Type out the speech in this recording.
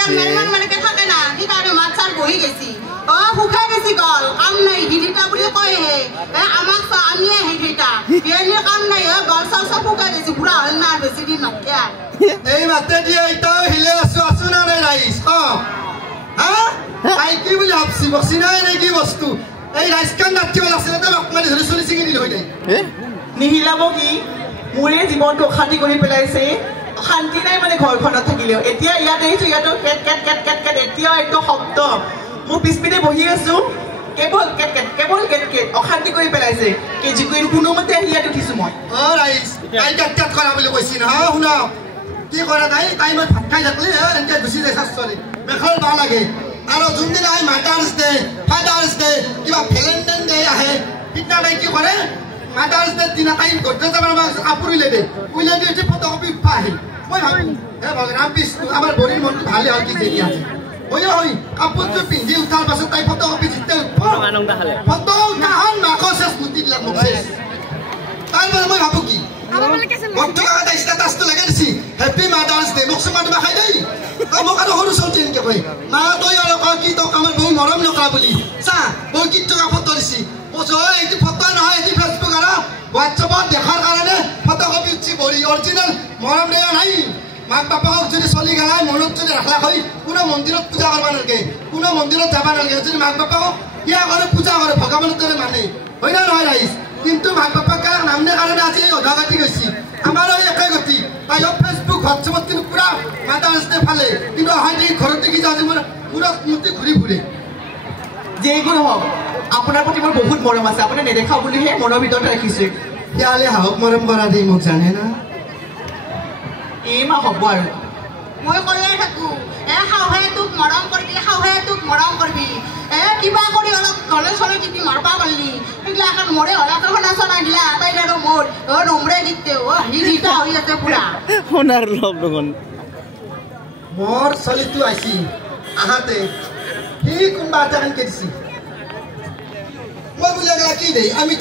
এলাকার মেহমান মানে থাকে না কি কারণে মাছার বহি গেছি ও হুখা গেছি গল কাম নাই হিডিটা বলে কয় হে আমাক তো আমি হিডিটা এনে কাম নাই গল সব হুখা গেছি পুরা হল না বেশি দিন নকিয়া এই মাতে দিয়ে এটাও হিলে আছো না নাই রাইস হ্যাঁ তাই কি বলে ভাবছি বসি নাই নাকি বস্তু এই রাইস কান নাচিবল আছে না মানে ধরে চলি চিঙি দিল হৈ যায় নিহিলাব কি মোৰে জীৱনটো অশান্তি কৰি পেলাইছে শান্তি নাই মানে ঘৰখনত থাকিলেও এতিয়া ইয়াত আহিছো ইয়াতো কেট কেট কেট কেট কেট এতিয়াও একদম শব্দ মোৰ পিছপিনে বহি আছো কেৱল কেট কেট কেৱল কেট কেট অশান্তি কৰি পেলাইছে কেজি কুইন কোনোমতে আহি ইয়াত উঠিছো মই ৰাইস তাই কেট কেট কৰা বুলি কৈছি না শুনা কি কৰা তাই মই ভাত খাই থাকলে এনেকে গুচি যায় শাস্ত্ৰৰে মেখৰ ভাল লাগে আৰু যোনদিন আই মাদাৰ্ছ ডে ফাদাৰ্ছ ডে কিবা ভেলেণ্টাইন ডে আহে সিদিনা তাই কি কৰে মাদাৰ্ছ ডে দিনা তাই গডৰেজ আমাৰ কাপোৰ উলিয়াই দিয়ে উঠি ফটোকপি উঠা আহিল মই ভাবো হে ভগৱান বিষ্ণু আমাৰ বৰিৰ মনটো ভালে হ'ল কি যেতিয়া আছে হৈ কাপোৰযোৰ পিন্ধি উঠাৰ পাছত তাই ফটোকপি যেতিয়া উঠব ফটো উঠাখন মাকৰ চেচ মুটি দিলাক মোক চেচ তাৰপৰা মই ভাবো কি তাই ষ্টেটাছটো লগাই দিছি হেপী মাদাৰ্ছ ডে মোক চুমা তোমাৰ খাই দেই মোক আৰু সৰু ছোৱালী এনেকে কয় মা তই আৰু কয় কি তোক আমাৰ বহু মৰম নকৰা বুলি চা বহু কি টকা ফটো দিছি এইটো ফটো নহয় এইটো ফেচবুক আৰু হোৱাটছএপত দেখাৰ কাৰণে ফটোকপি উঠছি বহি অৰিজিনেল মৰম দিয়া নাই মাক বাপাকক যদি চলি গেলাই মনত যদি ৰাখলা হয় কোনো মন্দিৰত পূজা কৰিব নালাগে কোনো মন্দিৰত যাব নালাগে যদি মাক বাপাকক কিয়া কৰে পূজা কৰে ভগৱানৰ দৰে মানে হয় না নহয় ৰাইজ কিন্তু মাক বাপাক নামনে কাৰণে আজি এই অধাগতি গৈছি আমাৰো একে গতি তাই ফেচবুক হোৱাটছএপত কিন্তু পুৰা মাদাৰ্ছ ডে ফালে কিন্তু হয়তো ঘৰতে কি যাওঁ মোৰ মূৰত মূৰ্তি ঘূৰি ফুৰে যিকোনো হওক আপোনাৰ প্ৰতি মোৰ বহুত মৰম আছে আপুনি নেদেখা বুলিহে মনৰ ভিতৰতে ৰাখিছো তেতিয়াহ'লে সাহস মৰম কৰা দি মোক জানে না এই মা হ'ব আৰু মই কৈয়ে থাকো শাহুৱে তোক মৰম কৰিবি শাহুৱে তোক মৰম কৰিবি কিবা কৰি অলপ গলে চলে দিবি মাৰবা পাৰলি সেইগিলা এখন মোৰে হলাকে শুনা চনা দিলা তাই আৰু মোৰ নমৰে দিতে হিৰিটা হৈ আছে পুৰা সোণাৰ লগ লগন মোৰ চলিটো আইছি আহাতে সি কোনোবা এটা কানকে দিছি মই বোলে কি দেই আমি